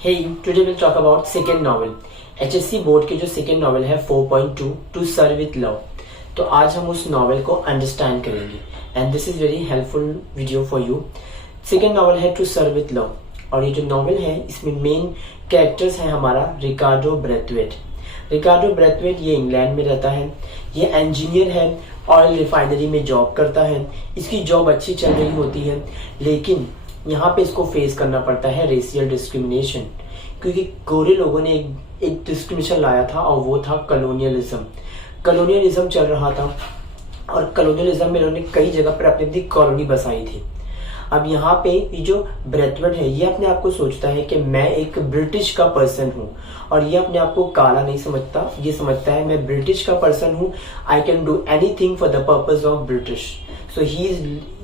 Hey, today we'll talk about second novel. HSC board के जो second novel है 4.2 to serve with love. तो आज हम उस नॉवल को अंडरस्टैंड करेंगे and this is very helpful video for you. Second novel है टू सर्व विथ लव और ये जो नॉवल है इसमें मेन कैरेक्टर्स है हमारा रिकार्डो ब्रैथवेट। रिकार्डो ब्रैथवेट ये इंग्लैंड में रहता है, ये इंजीनियर है, ऑयल रिफाइनरी में जॉब करता है। इसकी जॉब अच्छी चल रही होती है लेकिन यहाँ पे इसको फेस करना पड़ता है रेशियल डिस्क्रिमिनेशन, क्योंकि गोरे लोगों ने एक डिस्क्रिमिनेशन लाया था और वो था कलोनियलिज्म। कलोनियलिज्म चल रहा था और कलोनियलिज्म में उन्होंने कई जगह पर अपनी कॉलोनी बसाई थी। अब यहाँ पे ये जो ब्रैथवेट है ये अपने आप को सोचता है कि मैं एक ब्रिटिश का पर्सन हूँ और ये अपने आप को काला नहीं समझता, ये समझता है मैं ब्रिटिश का पर्सन हूँ, I can do anything for the purpose of British. So he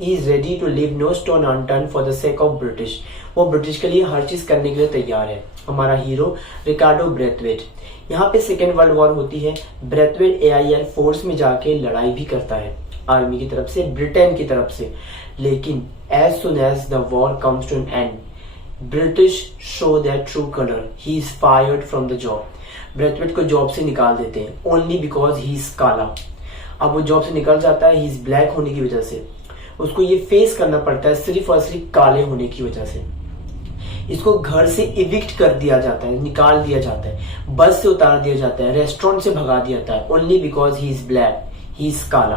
is ready to leave no stone unturned for the sake of British। वो ब्रिटिश के लिए हर चीज करने के लिए तैयार है हमारा हीरो रिकार्डो ब्रैथवेट। यहाँ पे सेकेंड वर्ल्ड वॉर होती है, ब्रैथवेट AIL फोर्स में जाके लड़ाई भी करता है आर्मी की तरफ से, ब्रिटेन की तरफ से। लेकिन as soon as the war comes to an end, British show their true color, he is fired from the job। Brathwaite को जॉब से निकाल देते हैं only because he is काला। अब वो जॉब से निकल जाता है, ही इज ब्लैक होने की वजह से उसको ये फेस करना पड़ता है सिर्फ और सिर्फ काले होने की वजह से। इसको घर से इविक्ट कर दिया जाता है, निकाल दिया जाता है, बस से उतार दिया जाता है, रेस्टोरेंट से भगा दिया जाता है only because he is black, he is काला।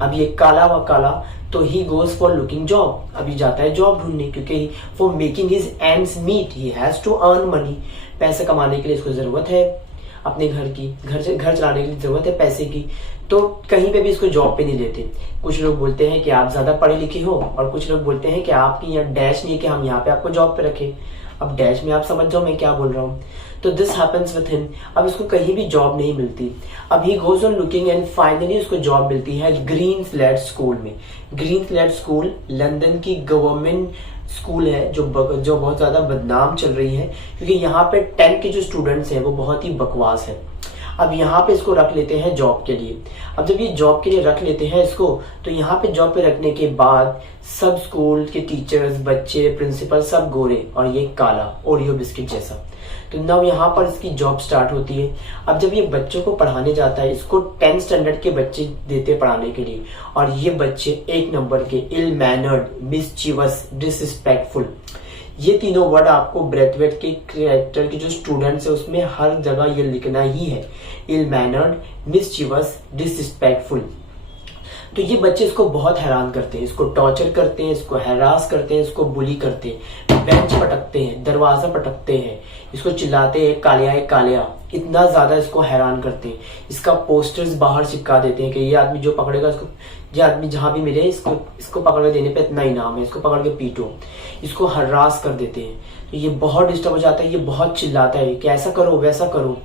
अब ये काला व काला तो he goes for looking job, अभी जाता है जॉब ढूंढने, क्योंकि for making his ends meet he has to earn money. पैसे कमाने के लिए इसको जरूरत है अपने घर की, घर चलाने के लिए जरूरत है पैसे की। तो कहीं पे भी इसको जॉब पे नहीं लेते। कुछ लोग बोलते हैं कि आप ज्यादा पढ़े लिखे हो और कुछ लोग बोलते हैं कि आपकी यहाँ डैश नहीं है कि हम यहाँ पे आपको जॉब पे रखें। अब डैश में आप समझ जाओ मैं क्या बोल रहा हूँ। तो दिस हैपेंस विथ हिम। अब इसको कहीं भी जॉब नहीं मिलती। अब he goes on looking and finally उसको जॉब मिलती है ग्रीन फ्लैट स्कूल में। ग्रीन फ्लैट स्कूल लंदन की गवर्नमेंट स्कूल है जो बहुत ज्यादा बदनाम चल रही है, क्योंकि यहाँ पे 10 के जो स्टूडेंट्स हैं वो बहुत ही बकवास है। अब यहाँ पे इसको रख लेते हैं जॉब के लिए। अब जब ये जॉब के लिए रख लेते हैं इसको, तो यहाँ पे जॉब पे रखने के बाद सब स्कूल के टीचर्स, बच्चे, प्रिंसिपल सब गोरे और ये काला ओरियो बिस्किट जैसा। तो नव यहाँ पर इसकी जॉब स्टार्ट होती है। अब जब ये बच्चों को पढ़ाने जाता है, इसको 10th स्टैंडर्ड के बच्चे देते पढ़ाने के लिए, और ये बच्चे एक नंबर के इल मैनर्ड, मिसचीवस, डिसरिस्पेक्टफुल, ये तीनों वर्ड आपको ब्रैथवेट के कैरेक्टर के जो स्टूडेंट्स है उसमें हर जगह ये लिखना ही है, इल मैनर्ड, मिसचीवस, डिसरिस्पेक्टफुल। तो ये बच्चे इसको बहुत हैरान करते हैं, इसको टॉर्चर करते हैं, इसको हैरास करते हैं, इसको बुली करते हैं, बेंच पटकते हैं, दरवाजा पटकते हैं, इसको चिल्लाते हैं कालिया, इतना ज्यादा इसको हैरान करते हैं। इसका पोस्टर्स बाहर चिपका देते हैं कि ये आदमी जो पकड़ेगा इसको, ये आदमी जहां भी मिले इसको पकड़ के देने पे इतना इनाम है, इसको पकड़ के पीटो, इसको हरास कर देते हैं। तो ये बहुत डिस्टर्ब हो जाता है, ये बहुत चिल्लाता है कि ऐसा करो वैसा करो,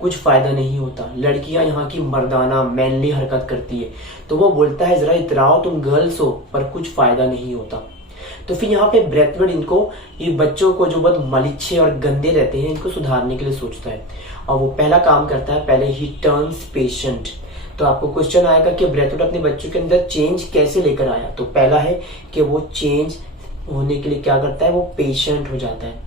कुछ फायदा नहीं होता। लड़कियां यहाँ की मर्दाना मैनली हरकत करती है, तो वो बोलता है जरा इतराओ तुम गर्ल्स हो, पर कुछ फायदा नहीं होता। तो फिर यहाँ पे ब्रैथवेट इनको, ये बच्चों को जो बहुत मलिच्छे और गंदे रहते हैं इनको सुधारने के लिए सोचता है और वो पहला काम करता है, पहले ही टर्न्स पेशेंट। तो आपको क्वेश्चन आएगा कि ब्रैथवेट अपने बच्चों के अंदर चेंज कैसे लेकर आया। तो पहला है कि वो चेंज होने के लिए क्या करता है, वो पेशेंट हो जाता है।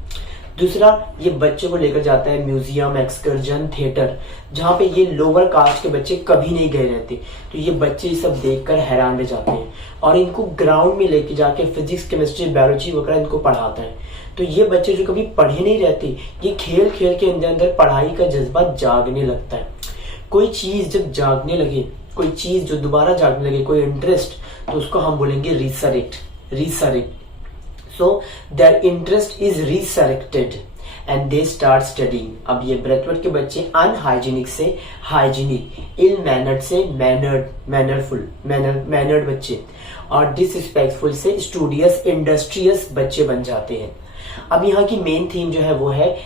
दूसरा, ये बच्चों को लेकर जाता है म्यूजियम, एक्सकर्जन, थिएटर, जहाँ पे ये लोअर कास्ट के बच्चे कभी नहीं गए रहते। तो ये बच्चे ये सब देखकर हैरान रह जाते हैं और इनको ग्राउंड में लेके जाके फिजिक्स, केमिस्ट्री, बायोलॉजी वगैरह इनको पढ़ाता है। तो ये बच्चे जो कभी पढ़े नहीं रहते, ये खेल खेल के अंदर अंदर पढ़ाई का जज्बा जागने लगता है। कोई चीज जब जागने लगे, कोई चीज जो दोबारा जागने लगे, कोई इंटरेस्ट, तो उसको हम बोलेंगे resurrect. So their interest is resurrected and they start studying। अब ये ब्रैथवेट के बच्चे अनहाइजीनिक से हाइजीनिक, इल मैनर्ड से मैनर्ड बच्चे और डिसरिस्पेक्टफुल से स्टूडियस, इंडस्ट्रियस बच्चे बन जाते हैं। अब यहाँ की मेन थीम जो है वो है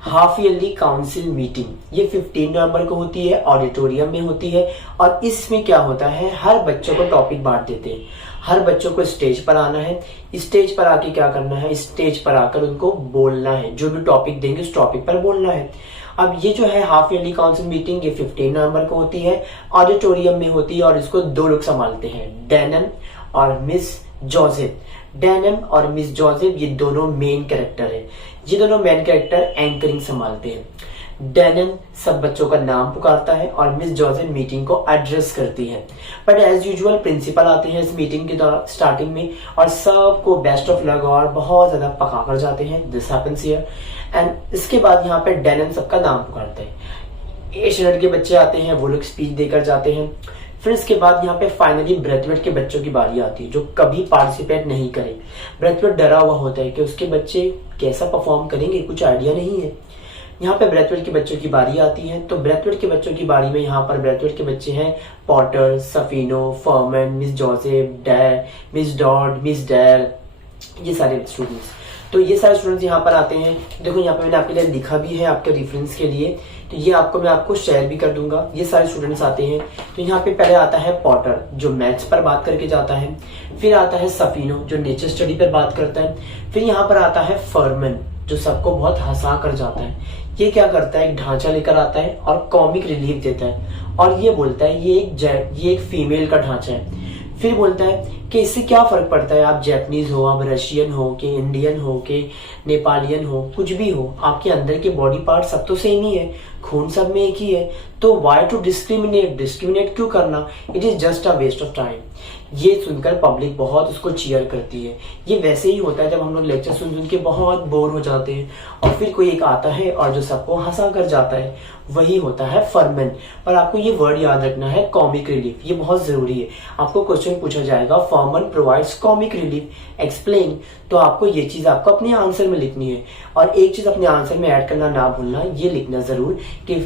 हाफ ईयरली काउंसिल मीटिंग। ये 15 नवंबर को होती है, ऑडिटोरियम में होती है। और इसमें क्या होता है, हर बच्चों को टॉपिक बांट देते हैं, हर बच्चों को स्टेज पर आना है, स्टेज पर आके क्या करना है, स्टेज पर आकर उनको बोलना है, जो भी टॉपिक देंगे उस टॉपिक पर बोलना है। अब ये जो है हाफ ईयरली काउंसिल मीटिंग, ये 15 नवंबर को होती है, ऑडिटोरियम में होती है और इसको 2 लोग संभालते हैं, डैनन और मिस जोसेफ। डेनम और मिस जोसेफ ये दोनों मेन कैरेक्टर है। ये दोनों मेन कैरेक्टर एंकरिंग संभालते हैं। डेनम सब बच्चों का नाम पुकारता है और मिस जोसेफ मीटिंग को एड्रेस करती है। बट एज यूजुअल प्रिंसिपल आते हैं इस मीटिंग के दौरान स्टार्टिंग में और सबको बेस्ट ऑफ लक और बहुत ज्यादा पका कर जाते हैं। This happens here. एंड इसके बाद यहाँ पे डेनम सबका नाम पुकारते हैं। 8 स्टैंडर्ड के बच्चे आते हैं, वो लोग स्पीच देकर जाते हैं। फिर इसके बाद यहाँ पे फाइनली ब्रेथवेट के बच्चों की बारी आती है जो कभी पार्टिसिपेट नहीं करे। ब्रेथवेट डरा हुआ होता है कि उसके बच्चे कैसा परफॉर्म करेंगे, कुछ आइडिया नहीं है। यहाँ पे ब्रेथवेट के बच्चों की बारी आती है। तो ब्रेथवेट के बच्चों की बारी में यहाँ पर ब्रेथवेट के बच्चे हैं Potter, Sapiano, Fernman, Miss Joseph, Miss Dodd, Miss Dale, ये सारे स्टूडेंट्स। तो ये सारे स्टूडेंट्स यहाँ पर आते हैं। देखो यहाँ पे मैंने आपके लिए लिखा भी है आपके रेफरेंस के लिए, तो ये मैं आपको शेयर भी कर दूंगा। ये सारे स्टूडेंट्स आते हैं। तो यहाँ पे पहले आता है पॉटर जो मैथ्स पर बात करके जाता है। फिर आता है सफीनो जो नेचर स्टडी पर बात करता है। फिर यहाँ पर आता है फॉर्मन जो सबको बहुत हंसा कर जाता है। ये क्या करता है, एक ढांचा लेकर आता है और कॉमिक रिलीफ देता है और ये बोलता है ये एक फीमेल का ढांचा है। फिर बोलता है कि इससे क्या फर्क पड़ता है, आप जैपनीज हो, आप रशियन हो, कि इंडियन हो, कि नेपालियन हो, कुछ भी हो, आपके अंदर के बॉडी पार्ट सब तो सेम ही है, खून सब में एक ही है, तो वाई टू डिस्क्रिमिनेट क्यों करना, it is just a waste of time. ये सुनकर पब्लिक बहुत उसको चीयर करती है। ये वैसे ही होता है जब हम लोग लेक्चर सुन के बहुत बोर हो जाते हैं और फिर कोई एक आता है और जो सबको हंसा कर जाता है, वही होता है फॉर्मन। पर आपको ये वर्ड याद रखना है, कॉमिक रिलीफ, ये बहुत जरूरी है। आपको क्वेश्चन पूछा जाएगा Forman provides comic relief, explain, तो आपको ये चीज आपको अपने आंसर में लिखनी है। और एक चीज अपने आंसर में ऐड करना ना भूलना, ये लिखना जरूर कि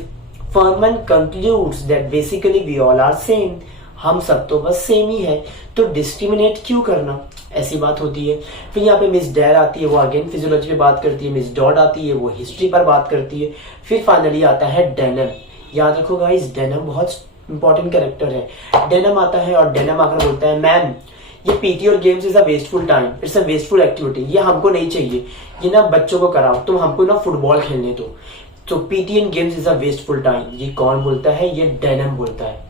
Forman concludes that basically we all are same, हम सब तो बस सेम ही है, तो डिस्क्रिमिनेट क्यों करना, ऐसी बात होती है। फिर यहाँ पे मिस डेर आती है, वो अगेन फिजियोलॉजी पे बात करती है। मिस डॉड आती है, वो हिस्ट्री पर बात करती है। फिर फाइनली आता है डेनम। याद रखो गाइस, डेनम बहुत इंपॉर्टेंट कैरेक्टर है। डेनम आता है और डेनम आकर बोलता है मैम ये पीटी और games is a wasteful time, it's a wasteful activity, ये हमको नहीं चाहिए, ये ना बच्चों को कराओ, तुम हमको ना फुटबॉल खेलने दो, तो PT and games is a wasteful time. ये कौन बोलता है, ये डेनम बोलता है।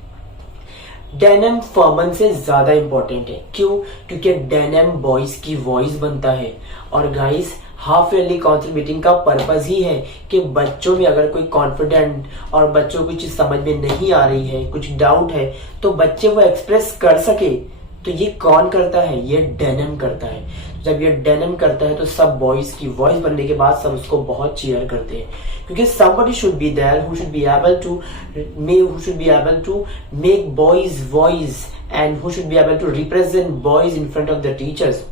डेनम फॉर्मन से ज्यादा इंपॉर्टेंट है, क्यों, क्योंकि डेनम बॉयज की वॉइस बनता है। और guys half yearly council meeting का पर्पज ही है कि बच्चों में अगर कोई कॉन्फिडेंट और बच्चों को चीज समझ में नहीं आ रही है, कुछ डाउट है, तो बच्चे वो एक्सप्रेस कर सके। तो ये कौन करता है, ये डेनम करता है। जब ये डेनम करता है तो सब बॉयज की वॉइस बनने के बाद सब उसको बहुत चीयर करते हैं, क्योंकि somebody should be there who should be able to make boys voice and who should be able to represent boys in front of the teachers.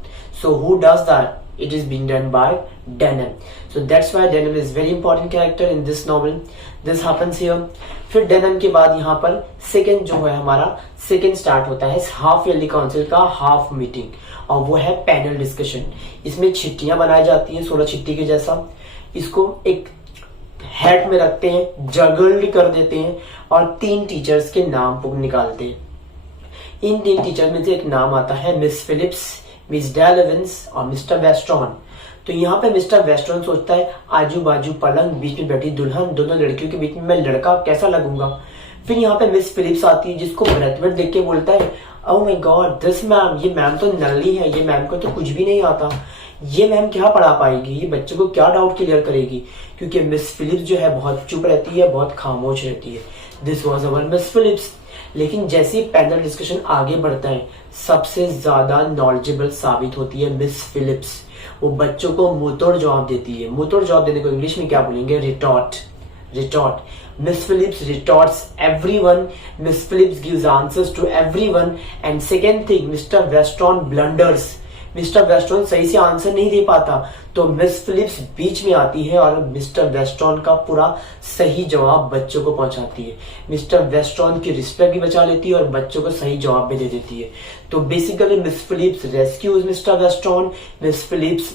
So who does that? It is being done by Denham. So that's why Denham is very important character in this novel. This happens here. फिर denim के बाद यहाँ पर second जो है हमारा second start होता है हाफ ईयरली काउंसिल का हाफ मीटिंग, और वो है पैनल डिस्कशन। इसमें चिट्ठियां बनाई जाती हैं 16 चिट्ठी के जैसा, इसको एक हैट में रखते हैं, जगल्ड कर देते हैं और 3 टीचर्स के नाम निकालते हैं। इन 3 टीचर में से एक नाम आता है Miss Phillips, Miss Dale Evans और मिस्टर वेस्ट्रॉन। तो यहाँ पे मिस्टर वेस्ट्रॉन सोचता है आजू बाजू पलंग, बीच में बैठी दुल्हन, दोनों लड़कियों के बीच में मैं लड़का कैसा लगूंगा। फिर यहाँ पे मिस फिलिप्स आती है जिसको ब्रेथवेट देख के बोलता है oh my God this ma'am, ये मैम तो नल्ली है, ये मैम को तो कुछ भी नहीं आता, ये मैम क्या पढ़ा पाएगी, ये बच्चों को क्या डाउट क्लियर करेगी, क्योंकि मिस फिलिप्स जो है बहुत चुप रहती है, बहुत खामोश रहती है। This was our Miss Phillips. लेकिन जैसे ही पैनल डिस्कशन आगे बढ़ता है, सबसे ज्यादा नॉलेजेबल साबित होती है मिस फिलिप्स। वो बच्चों को मुंहतोड़ जवाब देती है। मुंहतोड़ जवाब देने को इंग्लिश में क्या बोलेंगे, retort. Miss Phillips retorts everyone. Miss Phillips gives answers to everyone. And second thing, Mr. Weston blunders. Mister Weston सही से आंसर नहीं दे पाता, तो मिस फिलिप्स बीच में आती है और मिस्टर वेस्टॉन का पूरा सही जवाब बच्चों को पहुंचाती है। मिस्टर वेस्टॉन की रिस्पेक्ट भी बचा लेती है और बच्चों को सही जवाब भी दे देती है। तो basically Miss Phillips rescues Mister Weston, Miss Phillips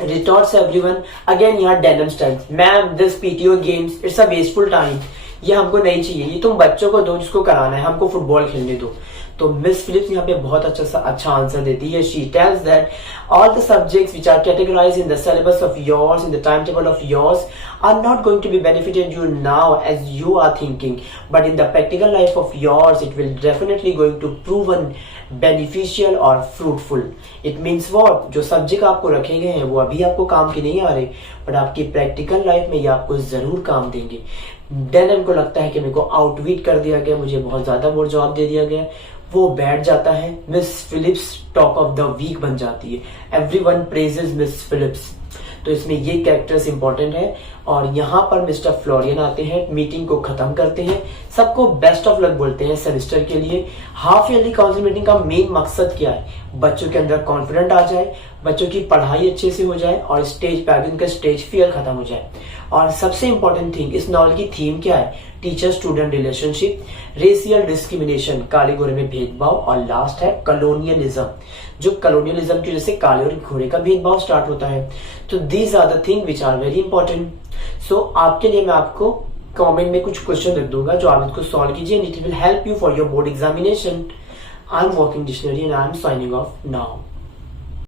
retorts everyone. Again यहाँ Denham style, ma'am this PTO games it's a wasteful time, ये हमको नहीं चाहिए, ये तुम बच्चों को दो जिसको कराना है, हमको फुटबॉल खेलने दो। तो मिस फिलिप्स यहाँ पे बहुत अच्छा आंसर देती है. She tells that all the subjects which are categorized in the syllabus of yours, in the timetable of yours, are not going to be benefited you now as you are thinking, but in the practical life of yours it will definitely going to proven beneficial or fruitful. It means what? जो subject आपको रखे गए हैं वो अभी आपको काम के नहीं आ रहे, बट आपकी प्रैक्टिकल लाइफ में ये आपको जरूर काम देंगे. देन उनको लगता है कि मेरे को आउटविट कर दिया गया, मुझे बहुत ज्यादा बोर जवाब दे दिया गया, वो बैठ जाता है. Miss Phillips talk of the week बन जाती है. Everyone praises Miss Phillips. तो इसमें ये कैरेक्टर्स इंपॉर्टेंट है. और यहाँ पर मिस्टर फ्लोरियन आते हैं, मीटिंग को खत्म करते हैं, सबको बेस्ट ऑफ लक बोलते हैं सेमेस्टर के लिए. हाफ ईयरली काउंसिल मीटिंग का मेन मकसद क्या है? बच्चों के अंदर कॉन्फिडेंट आ जाए, बच्चों की पढ़ाई अच्छे से हो जाए और स्टेज पे आगे उनका स्टेज फियर खत्म हो जाए. और सबसे इंपॉर्टेंट थिंग, इस नॉवल की थीम क्या है? Teacher student relationship, racial discrimination, काले गोरे में भेदभाव, और लास्ट है कॉलोनियलिज्म. जो कॉलोनियलिज्म की वजह से काले और गोरे का भेदभाव स्टार्ट होता है. तो these are the thing which are very important. So आपके लिए मैं आपको कमेंट में कुछ क्वेश्चन रख दूंगा जो आप इसको सॉल्व कीजिए and it will help you for your board examination. I am working dictionary and I am signing off now.